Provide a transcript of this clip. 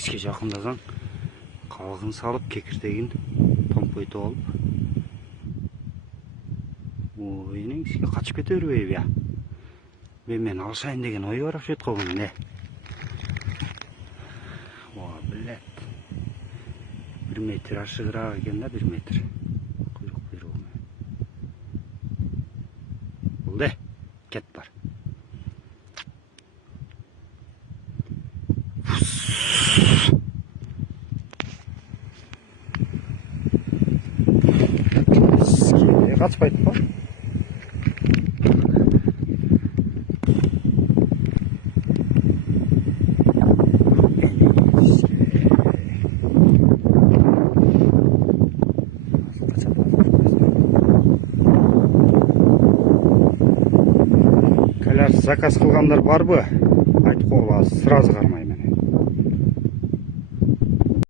негізге жақындасаң қалғын салып кекіртегін томпойтып алып ой негізге қачып кете бербейбі я мен алышайын деген ой бар ошет қой бұны не о білет 1 метр ашығырақ екен да 1 метр құйрық бұйрығымен болды кет бар қачпайды ба заказ қылғандар бар бы айтып қойып сразу қармаймын